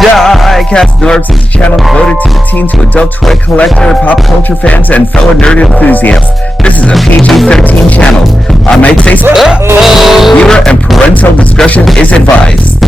DIECAST NORBZ is a channel devoted to the teen to adult toy collector, pop culture fans, and fellow nerd enthusiasts. This is a PG-13 channel. I might say so. Viewer and parental discretion is advised.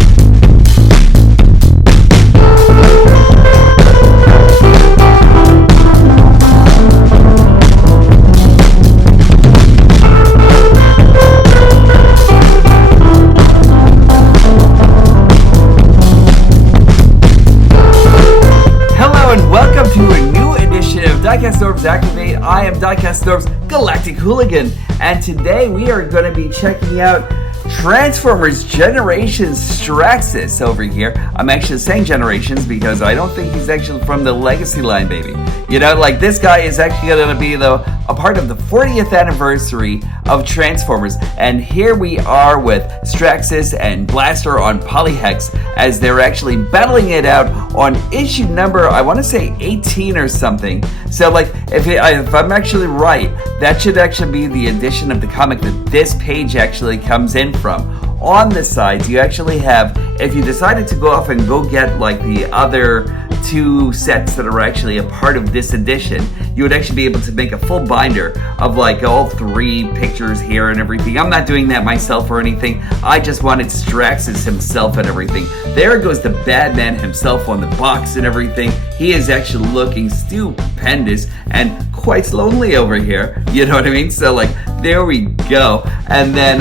DIECAST NORBZ Activate. I am DIECAST NORBZ Galactic Hooligan, and today we are going to be checking out Transformers Generations Straxis over here. I'm actually saying Generations because I don't think he's actually from the Legacy line, baby. You know, like this guy is actually going to be a part of the 40th anniversary of Transformers, and here we are with Straxis and Blaster on Polyhex as they're actually battling it out on issue number, I want to say 18 or something. So like, if I'm actually right, that should actually be the edition of the comic that this page actually comes in from. On the sides, you actually have, if you decided to go off and go get like the other two sets that are actually a part of this edition, you would actually be able to make a full binder of like all three pictures here and everything. I'm not doing that myself or anything. I just wanted Straxis himself and everything. There goes the bad man himself on the box and everything. He is actually looking stupendous and quite lonely over here. You know what I mean? So like, there we go. And then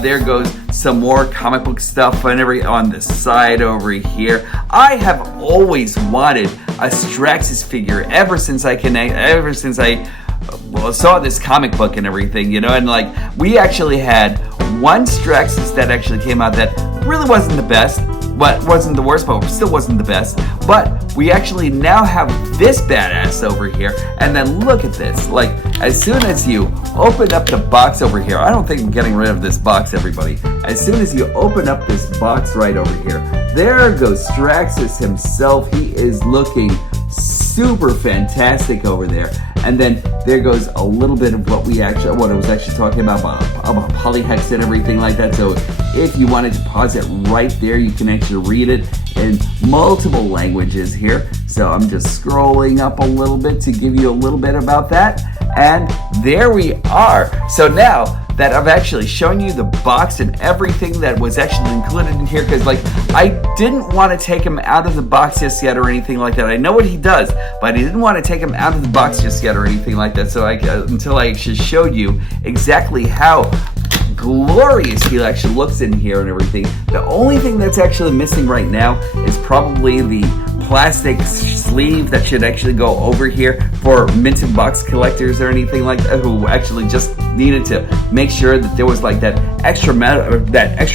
there goes some more comic book stuff and on the side over here. I have always wanted a Straxis figure ever since I saw this comic book and everything, you know, and like we actually had one Straxis that actually came out that really wasn't the best, but wasn't the worst, but still wasn't the best. But we actually now have this badass over here, and then look at this. Like, as soon as you open up the box over here, I don't think I'm getting rid of this box, everybody. As soon as you open up this box right over here, there goes Straxis himself. He is looking super fantastic over there. And then there goes a little bit of what I was actually talking about Polyhex and everything like that. So if you wanted to pause it right there, you can actually read it in multiple languages here. So I'm just scrolling up a little bit to give you a little bit about that. And there we are. So now that I've actually shown you the box and everything that was actually included in here, because like I didn't want to take him out of the box just yet or anything like that. I know what he does, but I didn't want to take him out of the box just yet or anything like that. So until I actually showed you exactly how glorious he actually looks in here and everything. The only thing that's actually missing right now is probably the plastic sleeve that should actually go over here for minted box collectors or anything like that, who actually just needed to make sure that there was like that extra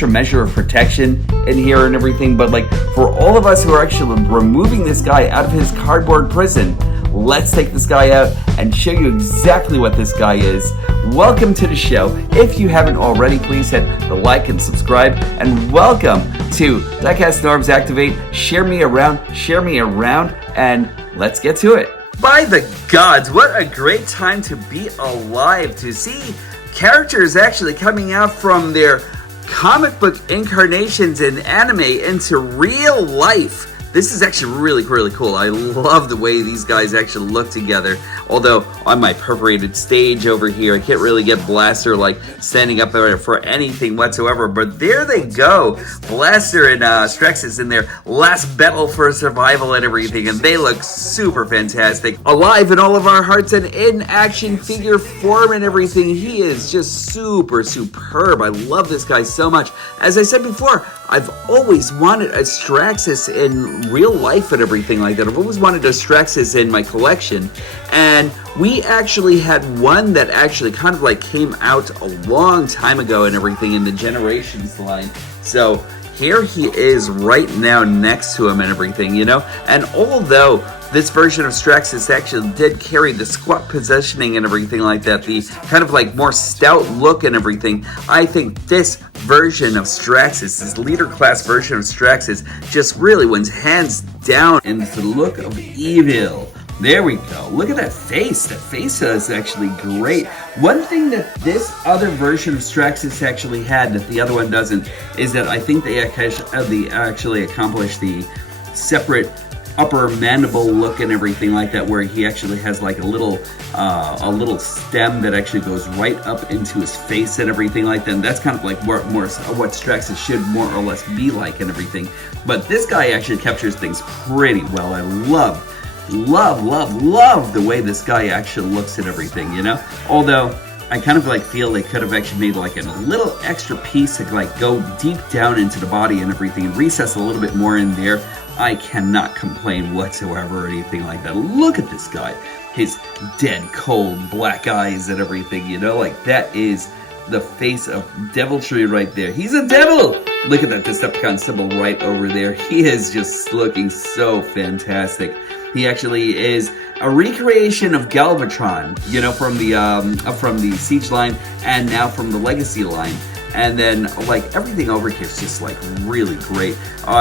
measure of protection in here and everything. But like for all of us who are actually removing this guy out of his cardboard prison, let's take this guy out and show you exactly what this guy is. Welcome to the show. If you haven't already, please hit the like and subscribe. And welcome to DIECAST NORBZ Activate. Share me around, and let's get to it. By the gods, what a great time to be alive, to see characters actually coming out from their comic book incarnations in anime into real life. This is actually really, really cool. I love the way these guys actually look together. Although on my perforated stage over here, I can't really get Blaster like standing up there for anything whatsoever. But there they go. Blaster and Straxis in their last battle for survival and everything. And they look super fantastic. Alive in all of our hearts and in action figure form and everything. He is just super superb. I love this guy so much. As I said before, I've always wanted a Straxis in real life and everything like that. I've always wanted a Straxis in my collection. And we actually had one that actually kind of like came out a long time ago and everything in the Generations line. So here he is right now next to him and everything, you know? And although this version of Straxis actually did carry the squat positioning and everything like that, the kind of like more stout look and everything, I think this version of Straxis, this leader class version of Straxis, just really wins hands down in the look of evil. There we go. Look at that face. That face is actually great. One thing that this other version of Straxis actually had that the other one doesn't is that I think they actually accomplished the separate upper mandible look and everything like that, where he actually has like a little stem that actually goes right up into his face and everything like that. And that's kind of like more what Straxis should more or less be like and everything. But this guy actually captures things pretty well. I love the way this guy actually looks and everything, you know? Although I kind of like feel they could have actually made like a little extra piece to like go deep down into the body and everything and recess a little bit more in there. I cannot complain whatsoever or anything like that. Look at this guy. His dead, cold, black eyes and everything, you know? Like, that is the face of deviltry right there. He's a devil! Look at that Decepticon symbol right over there. He is just looking so fantastic. He actually is a recreation of Galvatron, you know, from the Siege line and now from the Legacy line. And then, like, everything over here is just, like, really great.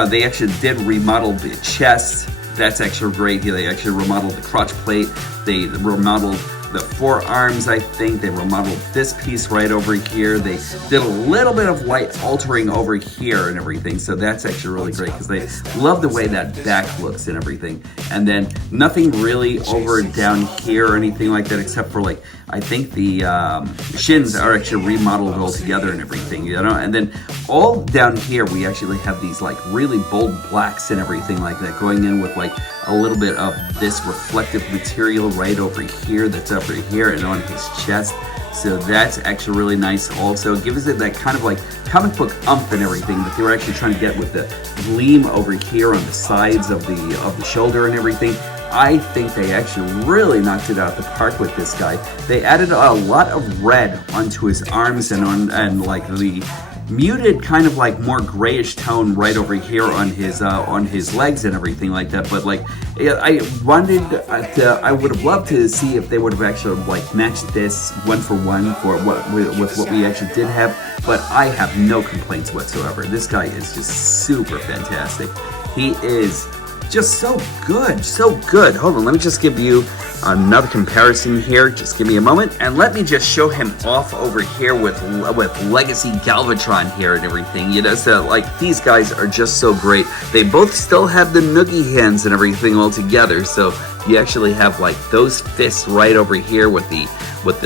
They actually did remodel the chest. That's actually great. They actually remodeled the crotch plate. They remodeled the forearms, I think. They remodeled this piece right over here. They did a little bit of light altering over here and everything. So that's actually really great because they love the way that back looks and everything. And then nothing really over down here or anything like that except for, like, I think the shins are actually remodeled all together and everything, you know? And then all down here, we actually have these, like, really bold blacks and everything like that going in with, like, a little bit of this reflective material right over here that's over here and on his chest. So that's actually really nice also. It gives it that kind of like comic book umph and everything that they were actually trying to get with the gleam over here on the sides of the shoulder and everything. I think they actually really knocked it out of the park with this guy. They added a lot of red onto his arms and like the muted kind of like more grayish tone right over here on his legs and everything like that. But like I would have loved to see if they would have actually like matched this one for one for with what we actually did have. But I have no complaints whatsoever. This guy is just super fantastic. He is just so good, so good. Hold on, let me just give you another comparison here. Just give me a moment, and let me just show him off over here with Legacy Galvatron here and everything. You know, so like these guys are just so great. They both still have the noogie hands and everything all together. So you actually have like those fists right over here with the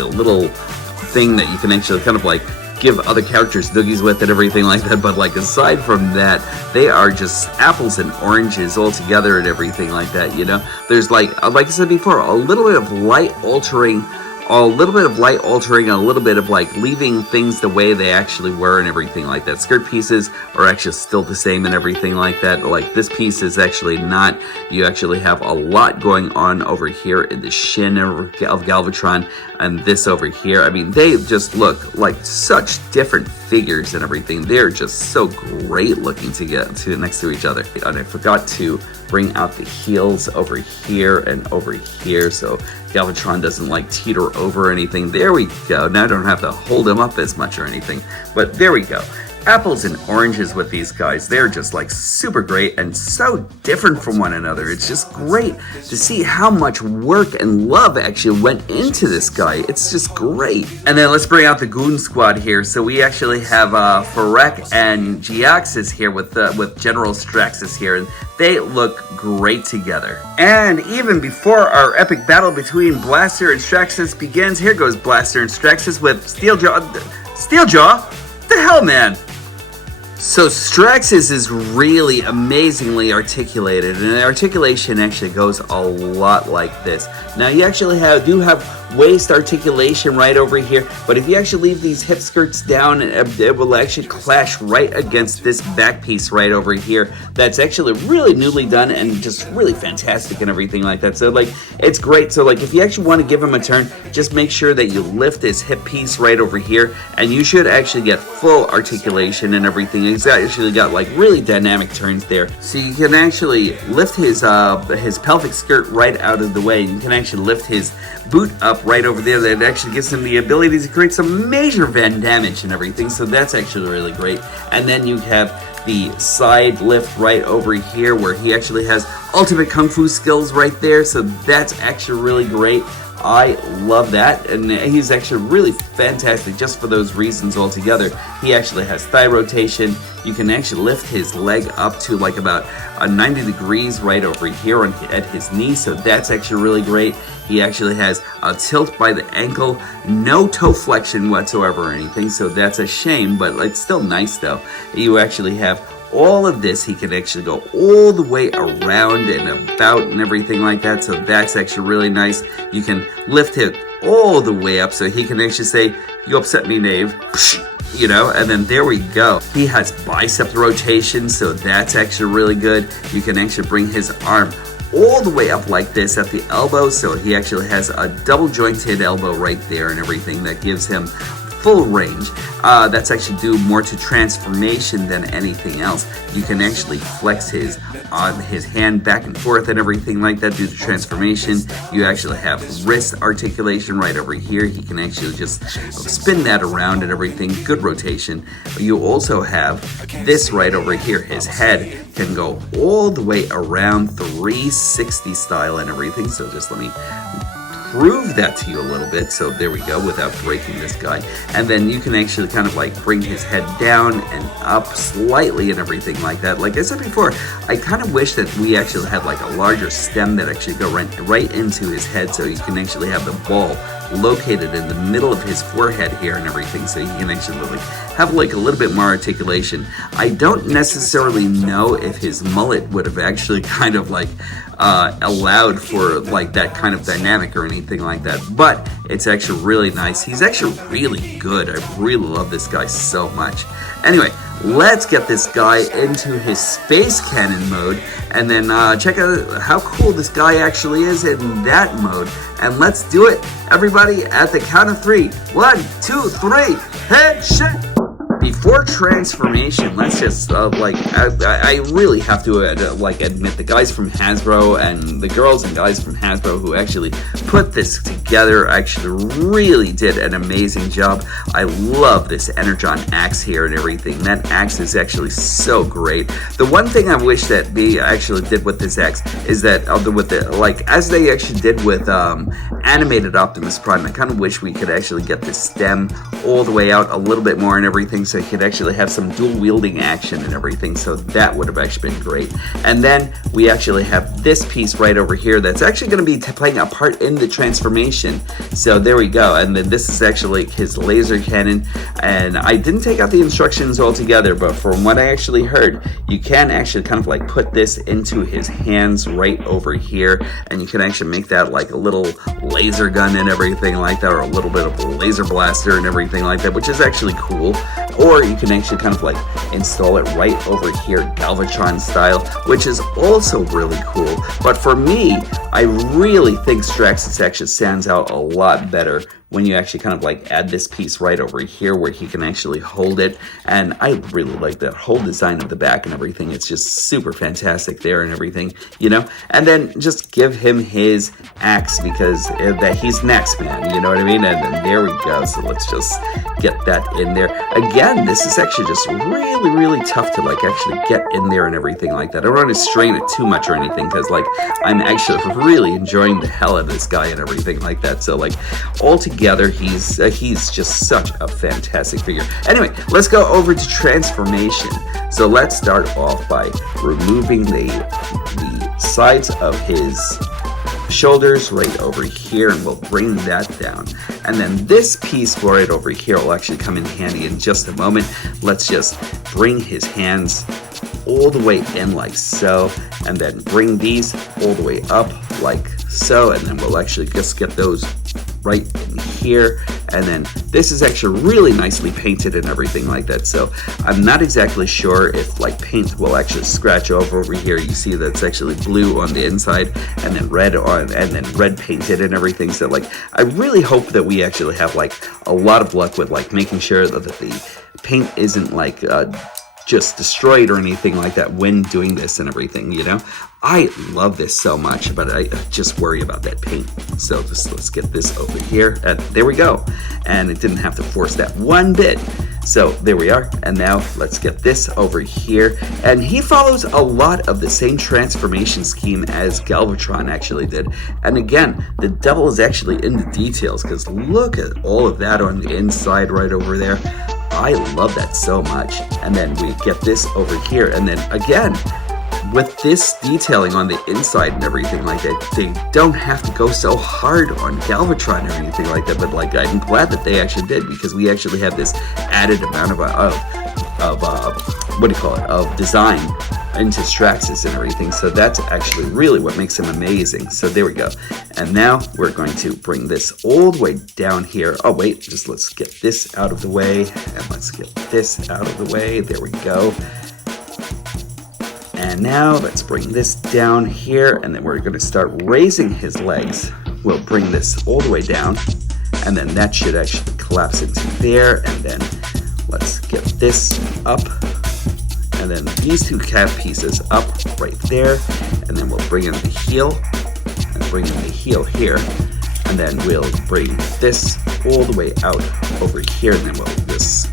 little thing that you can actually kind of like give other characters noogies with and everything like that. But like aside from that, they are just apples and oranges all together and everything like that, you know? There's like I said before, a little bit of light altering, a little bit of like leaving things the way they actually were and everything like that. Skirt pieces are actually still the same and everything like that. Like this piece is actually not. You actually have a lot going on over here in the shin of Galvatron and this over here. I mean, they just look like such different figures and everything. They're just so great looking to get to next to each other. And I forgot to bring out the heels over here and over here so Galvatron doesn't like teeter over or anything. There we go. Now I don't have to hold him up as much or anything, but there we go. Apples and oranges with these guys. They're just like super great and so different from one another. It's just great to see how much work and love actually went into this guy. It's just great. And then let's bring out the Goon Squad here. So we actually have Farek and DIECAST here with General Straxis here, and they look great together. And even before our epic battle between Blaster and Straxis begins, here goes Blaster and Straxis with Steeljaw. The hell, man? So Straxis is really amazingly articulated, and the articulation actually goes a lot like this. Now you actually do have waist articulation right over here, but if you actually leave these hip skirts down, it will actually clash right against this back piece right over here. That's actually really newly done and just really fantastic and everything like that. So like, it's great. So like, if you actually want to give him a turn, just make sure that you lift this hip piece right over here, and you should actually get full articulation and everything. He's actually got like really dynamic turns there. So you can actually lift his pelvic skirt right out of the way. You can actually lift his boot up right over there. That actually gives him the ability to create some major van damage and everything. So that's actually really great. And then you have the side lift right over here where he actually has ultimate kung fu skills right there. So that's actually really great. I love that, and he's actually really fantastic just for those reasons altogether. He actually has thigh rotation. You can actually lift his leg up to like about 90 degrees right over here at his knee, so that's actually really great. He actually has a tilt by the ankle, no toe flexion whatsoever or anything, so that's a shame, but it's still nice though. You actually have all of this. He can actually go all the way around and about and everything like that, so that's actually really nice. You can lift it all the way up, so he can actually say, "You upset me, knave," you know, and then there we go. He has bicep rotation, so that's actually really good. You can actually bring his arm all the way up like this at the elbow, so he actually has a double jointed elbow right there and everything that gives him full range. That's actually due more to transformation than anything else. You can actually flex his hand back and forth and everything like that due to transformation. You actually have wrist articulation right over here. He can actually just spin that around and everything. Good rotation. You also have this right over here. His head can go all the way around 360 style and everything. So just let me prove that to you a little bit. So there we go, without breaking this guy. And then you can actually kind of like bring his head down and up slightly and everything like that. Like I said before, I kind of wish that we actually had like a larger stem that actually go right into his head, so you can actually have the ball located in the middle of his forehead here and everything, so you can actually like have like a little bit more articulation. I don't necessarily know if his mullet would have actually kind of like allowed for like that kind of dynamic or anything like that, but it's actually really nice. He's actually really good. I really love this guy so much. Anyway, let's get this guy into his space cannon mode, and then check out how cool this guy actually is in that mode. And let's do it, everybody, at the count of 3. 1, 2, 3, head shake! Before transformation, let's just I really have to admit the guys from Hasbro and the girls and guys from Hasbro who actually put this together actually really did an amazing job. I love this Energon axe here and everything. That axe is actually so great. The one thing I wish that they actually did with this axe is that as they actually did with animated Optimus Prime, I kind of wish we could actually get the stem all the way out a little bit more and everything, so you could actually have some dual wielding action and everything, so that would have actually been great. And then we actually have this piece right over here that's actually going to be playing a part in the transformation, so there we go. And then this is actually his laser cannon, and I didn't take out the instructions altogether, but from what I actually heard, you can actually kind of like put this into his hands right over here, and you can actually make that like a little laser gun and everything like that, or a little bit of a laser blaster and everything like that, which is actually cool. Or you can actually kind of like install it right over here, Galvatron style, which is also really cool. But for me, I really think Straxis actually stands out a lot better when you actually kind of like add this piece right over here where he can actually hold it. And I really like that whole design of the back and everything. It's just super fantastic there and everything, you know? And then just give him his axe because that he's next, man, you know what I mean? And then there we go. So let's just get that in there. Again, this is actually just really, really tough to like actually get in there and everything like that. I don't want to strain it too much or anything because like I'm actually really enjoying the hell out of this guy and everything like that. So like altogether, he's just such a fantastic figure. Anyway, let's go over to transformation. So let's start off by removing the sides of his shoulders right over here, and we'll bring that down. And then this piece right over here will actually come in handy in just a moment. Let's just bring his hands all the way in like so, and then bring these all the way up like so, and then we'll actually just get those right in here. And then this is actually really nicely painted and everything like that, so I'm not exactly sure if like paint will actually scratch over here. You see that's actually blue on the inside and then red on, and then red painted and everything. So like I really hope that we actually have like a lot of luck with like making sure that the paint isn't like just destroyed or anything like that when doing this and everything, you know? I love this so much, but I just worry about that paint. So just let's get this over here. There we go. And it didn't have to force that one bit. So there we are, and now let's get this over here. And he follows a lot of the same transformation scheme as Galvatron actually did. And again, the devil is actually in the details, because look at all of that on the inside right over there. I love that so much. And then we get this over here, and then again, with this detailing on the inside and everything like that, they don't have to go so hard on Galvatron or anything like that, but like I'm glad that they actually did, because we actually have this added amount of design into Straxis and everything, so that's actually really what makes him amazing. So there we go. And now we're going to bring this all the way down here. Oh wait, just let's get this out of the way, and let's get this out of the way. There we go. And now let's bring this down here, and then we're going to start raising his legs. We'll bring this all the way down, and then that should actually collapse into there. And then let's get this up, and then these two calf pieces up right there. And then we'll bring in the heel, and bring in the heel here. And then we'll bring this all the way out over here, and then we'll just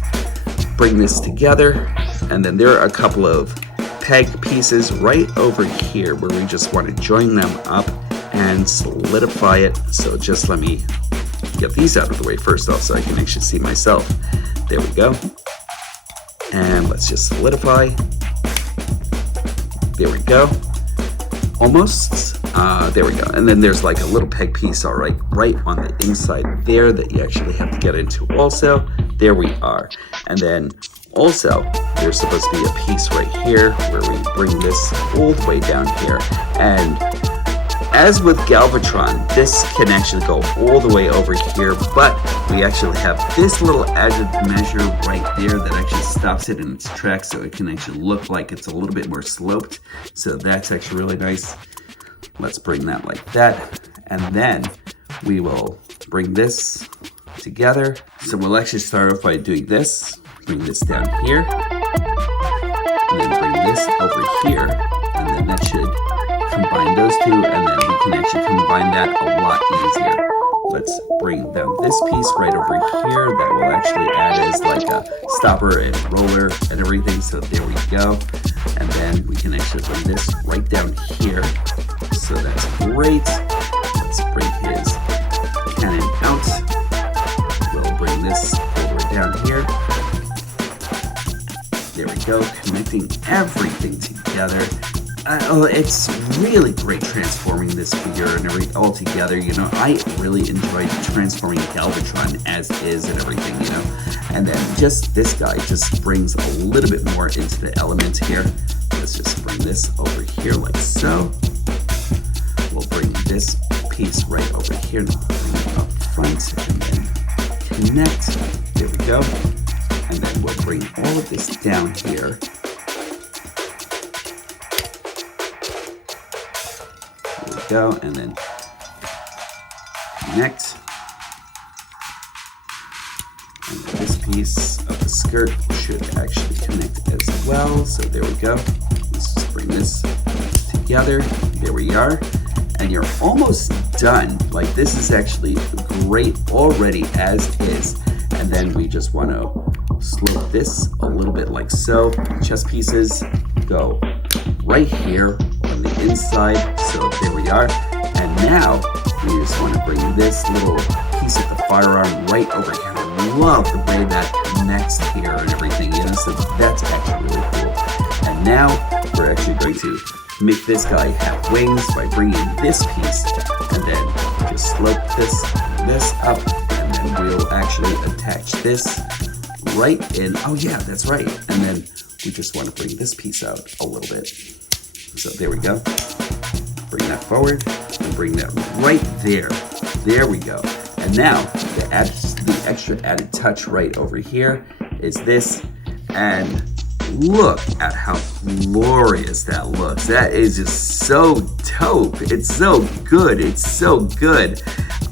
bring this together. And then there are a couple of peg pieces right over here where we just want to join them up and solidify it. So just let me get these out of the way first off so I can actually see myself. There we go. And let's just solidify. There we go. Almost. There we go. And then there's like a little peg piece, all right on the inside there that you actually have to get into also. There we are. And then also, there's supposed to be a piece right here where we bring this all the way down here. And as with Galvatron, this can actually go all the way over here, but we actually have this little added measure right there that actually stops it in its tracks, so it can actually look like it's a little bit more sloped. So that's actually really nice. Let's bring that like that. And then we will bring this together. So we'll actually start off by doing this. Bring this down here, and then bring this over here, and then that should combine those two, and then we can actually combine that a lot easier. Let's bring down this piece right over here that will actually add as like a stopper and roller and everything, so there we go. And then we can actually bring this right down here, so that's great. Let's bring his cannon out. We'll bring this over down here. There we go, connecting everything together. It's really great transforming this figure and everything all together. You know, I really enjoyed transforming Galvatron as is and everything, you know. And then just this guy just brings a little bit more into the element here. Let's just bring this over here like so. We'll bring this piece right over here. Now bring it up front and then connect. There we go. And then we'll bring all of this down here. There we go, and then connect. And this piece of the skirt should actually connect as well. So there we go. Let's just bring this together. There we are. And you're almost done. Like, this is actually great already as is. And then we just want to slope this a little bit like so. Chest pieces go right here on the inside. So there we are. And now we just want to bring this little piece of the firearm right over here. I love the way that connects here and everything, you know, so that's actually really cool. And now we're actually going to make this guy have wings by bringing this piece and then just slope this up, and then we'll actually attach this right in. Oh yeah, that's right. And then we just want to bring this piece out a little bit. So there we go. Bring that forward and bring that right there. There we go. And now the extra added touch right over here is this. And look at how glorious that looks. That is just so dope. It's so good. It's so good.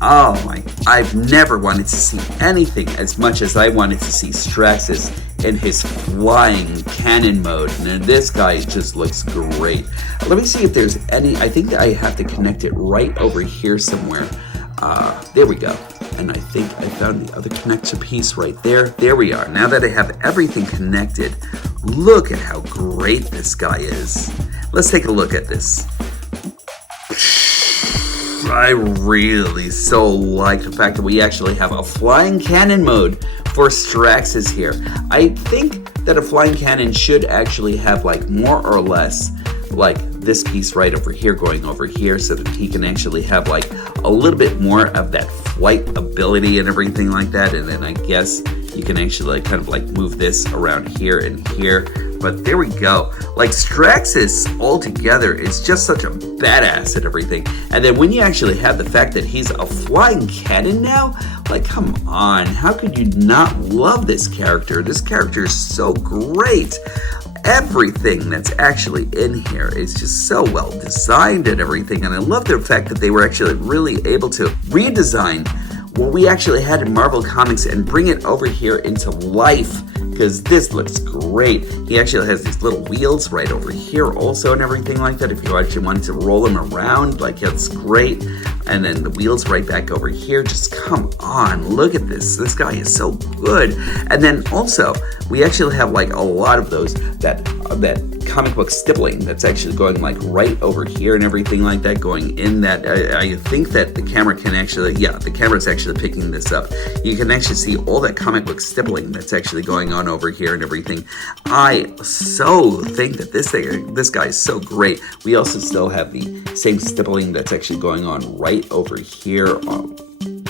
Oh my, I've never wanted to see anything as much as I wanted to see Straxis in his flying cannon mode. And this guy just looks great. Let me see if there's any, I think that I have to connect it right over here somewhere. There we go. And I think I found the other connector piece right there. There we are. Now that I have everything connected, look at how great this guy is. Let's take a look at this. I really so like the fact that we actually have a flying cannon mode for Straxis here. I think that a flying cannon should actually have like more or less like this piece right over here going over here, so that he can actually have like a little bit more of that flight ability and everything like that. And then I guess you can actually like kind of like move this around here and here. But there we go. Like Straxis altogether is just such a badass at everything. And then when you actually have the fact that he's a flying cannon now, like come on, how could you not love this character? This character is so great. Everything that's actually in here is just so well designed and everything. And I love the fact that they were actually really able to redesign what we actually had in Marvel Comics and bring it over here into life, because this looks great. He actually has these little wheels right over here also and everything like that. If you actually wanted to roll him around, like that's great. And then the wheels right back over here. Just come on, look at this. This guy is so good. And then also, we actually have like a lot of those, that comic book stippling that's actually going like right over here and everything like that, going in that. I think that the camera can actually, yeah, the camera's actually picking this up. You can actually see all that comic book stippling that's actually going on over here and everything. I so think that this guy is so great. We also still have the same stippling that's actually going on right over here.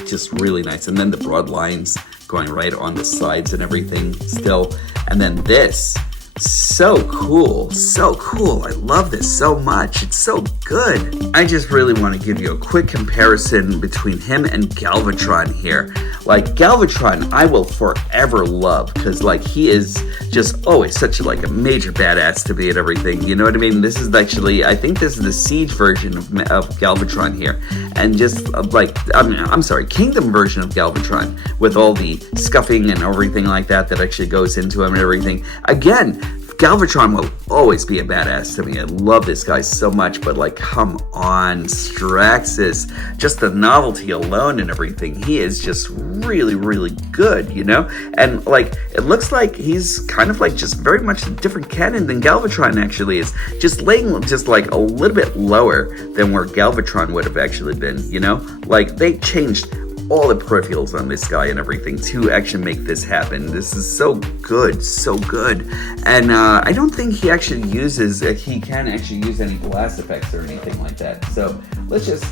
Just really nice. And then the broad lines going right on the sides and everything still. And then this, so cool, so cool. I love this so much. It's so good. I just really want to give you a quick comparison between him and Galvatron here. Like Galvatron, I will forever love, because like he is just always such like a major badass to me and everything. You know what I mean? This is actually, I think this is the Siege version of Galvatron here, and just like I'm sorry, Kingdom version of Galvatron with all the scuffing and everything like that actually goes into him and everything. Again, Galvatron will always be a badass to me. I love this guy so much, but like, come on, Straxis, just the novelty alone and everything, he is just really, really good, you know? And like, it looks like he's kind of like just very much a different canon than Galvatron actually is, just laying just like a little bit lower than where Galvatron would have actually been, you know? Like, they changed all the peripherals on this guy and everything to actually make this happen. This is so good, so good. And I don't think he actually uses, he can actually use any blast effects or anything like that. So let's just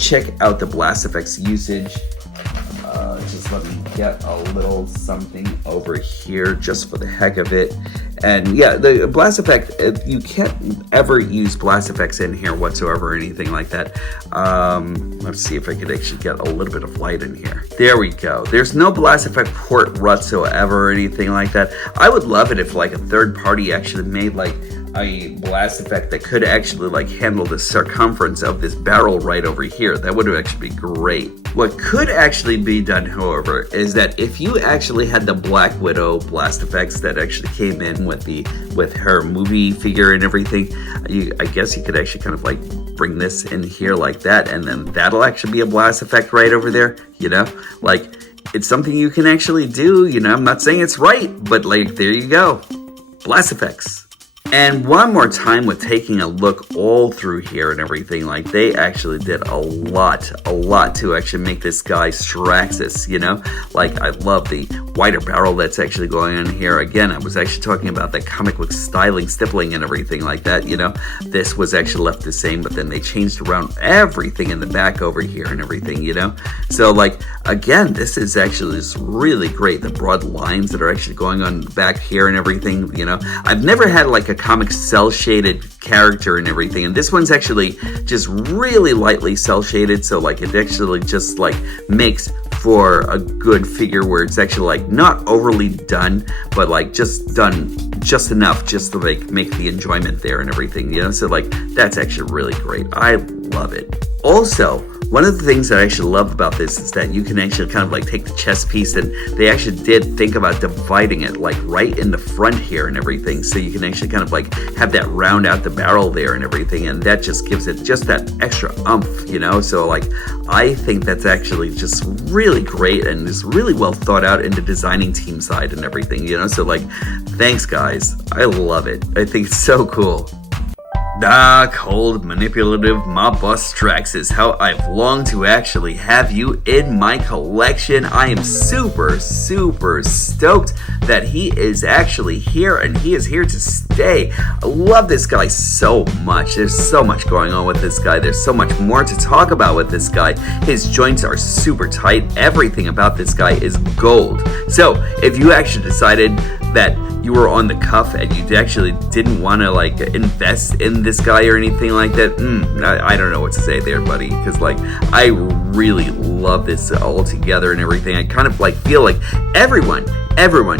check out the blast effects usage. Just let me get a little something over here just for the heck of it. And yeah, the blast effect, you can't ever use blast effects in here whatsoever or anything like that. Let's see if I could actually get a little bit of light in here. There we go. There's no blast effect port whatsoever or anything like that. I would love it if like a third party actually made like a blast effect that could actually like handle the circumference of this barrel right over here. That would actually be great. What could actually be done, however, is that if you actually had the Black Widow blast effects that actually came in with her movie figure and everything, I guess you could actually kind of like bring this in here like that, and then that'll actually be a blast effect right over there, you know? Like, it's something you can actually do, you know? I'm not saying it's right, but like, there you go. Blast effects. And one more time with taking a look all through here and everything, like they actually did a lot to actually make this guy Straxis, you know? Like, I love the wider barrel that's actually going on here. Again, I was actually talking about that comic book styling, stippling and everything like that, you know? This was actually left the same, but then they changed around everything in the back over here and everything, you know? So like, again, this is actually just really great. The broad lines that are actually going on back here and everything, you know? I've never had like a comic cell shaded character and everything, and this one's actually just really lightly cell shaded, so like it actually just like makes for a good figure where it's actually like not overly done, but like just done just enough just to like make the enjoyment there and everything, you know? So like, that's actually really great. I love it. Also, One of the things that I actually love about this is that you can actually kind of like take the chest piece, and they actually did think about dividing it like right in the front here and everything, so you can actually kind of like have that round out the barrel there and everything, and that just gives it just that extra oomph, you know. So like I think that's actually just really great and is really well thought out in the designing team side and everything, you know. So like, thanks guys, I love it. I think it's so cool. Ah, cold, manipulative mob boss Straxis, how I've longed to actually have you in my collection. I am super stoked that he is actually here, and he is here to stay. I love this guy so much. There's so much going on with this guy. There's so much more to talk about with this guy. His joints are super tight. Everything about this guy is gold. So if you actually decided that you were on the cuff and you actually didn't want to like invest in this guy or anything like that, I don't know what to say there, buddy, because like I really love this all together and everything. I kind of like feel like everyone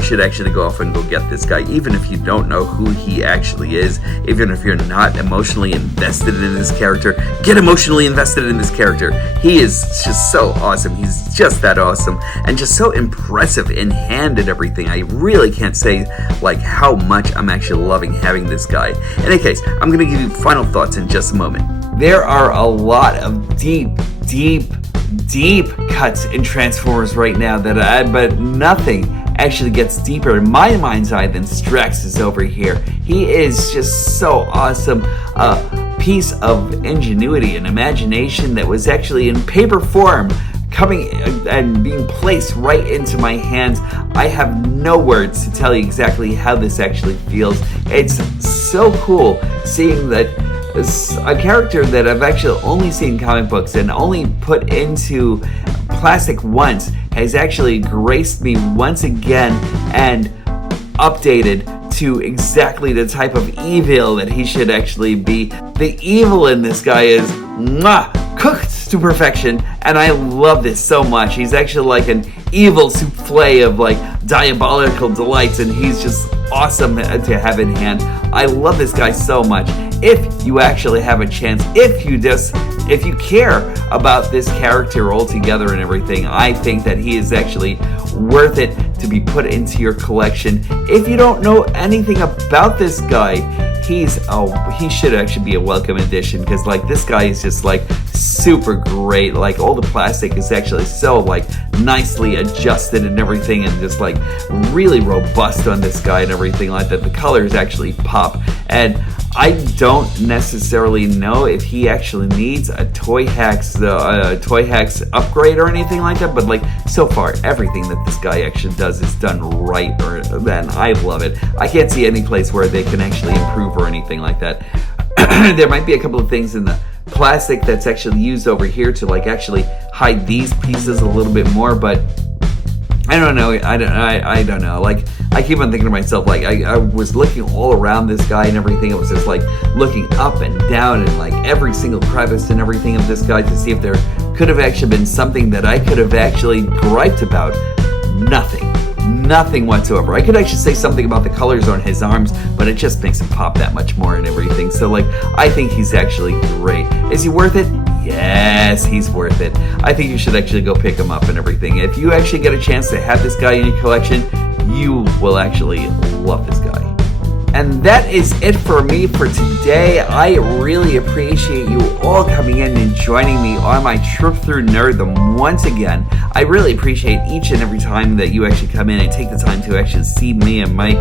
should actually go off and go get this guy, even if you don't know who he actually is, even if you're not emotionally invested in this character. Get emotionally invested in this character. He is just so awesome. He's just that awesome and just so impressive in hand and everything. I really can't say like how much I'm actually loving having this guy. In any case, I'm going to give you final thoughts in just a moment. There are a lot of deep cuts in Transformers right now but nothing actually gets deeper in my mind's eye than Straxis over here. He is just so awesome. A piece of ingenuity and imagination that was actually in paper form coming and being placed right into my hands. I have no words to tell you exactly how this actually feels. It's so cool seeing that a character that I've actually only seen in comic books and only put into plastic once has actually graced me once again and updated to exactly the type of evil that he should actually be. The evil in this guy is cooked to perfection, and I love this so much. He's actually like an evil souffle of like diabolical delights, and he's just awesome to have in hand. I love this guy so much. If you actually have a chance, if you care about this character altogether and everything, I think that he is actually worth it to be put into your collection. If you don't know anything about this guy, he should actually be a welcome addition, because like this guy is just like super great. Like all the plastic is actually so like nicely adjusted and everything, and just like really robust on this guy and everything like that. The colors actually pop, and I don't necessarily know if he actually needs a Toy Hacks upgrade or anything like that, but like so far everything that this guy actually does is done right, and I love it. I can't see any place where they can actually improve or anything like that. There might be a couple of things in the plastic that's actually used over here to like actually hide these pieces a little bit more, but I don't know. I don't know. Like, I keep on thinking to myself, like, I was looking all around this guy and everything. It was just like looking up and down and like every single crevice and everything of this guy to see if there could have actually been something that I could have actually griped about. Nothing whatsoever. I could actually say something about the colors on his arms, but it just makes him pop that much more and everything. So like, I think he's actually great. Is he worth it? Yes, he's worth it. I think you should actually go pick him up and everything. If you actually get a chance to have this guy in your collection, you will actually love this guy. And that is it for me for today. I really appreciate you all coming in and joining me on my trip through Nerddom once again. I really appreciate each and every time that you actually come in and take the time to actually see me and my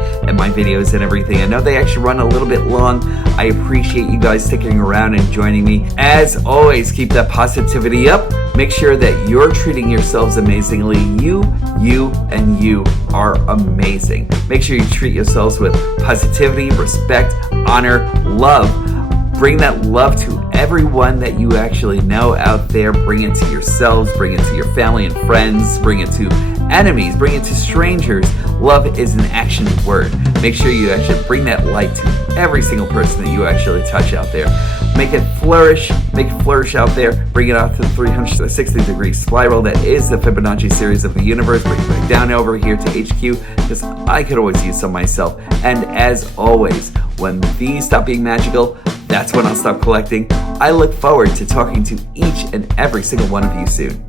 videos and everything. I know they actually run a little bit long. I appreciate you guys sticking around and joining me. As always, keep that positivity up. Make sure that you're treating yourselves amazingly. You are amazing. Make sure you treat yourselves with positivity, respect, honor, love. Bring that love to everyone that you actually know out there. Bring it to yourselves, bring it to your family and friends, bring it to enemies, bring it to strangers. Love is an action word. Make sure you actually bring that light to every single person that you actually touch out there. Make it flourish out there. Bring it out to the 360-degree spiral that is the Fibonacci series of the universe. Bring it back down over here to HQ, because I could always use some myself. And as always, when these stop being magical, that's when I'll stop collecting. I look forward to talking to each and every single one of you soon.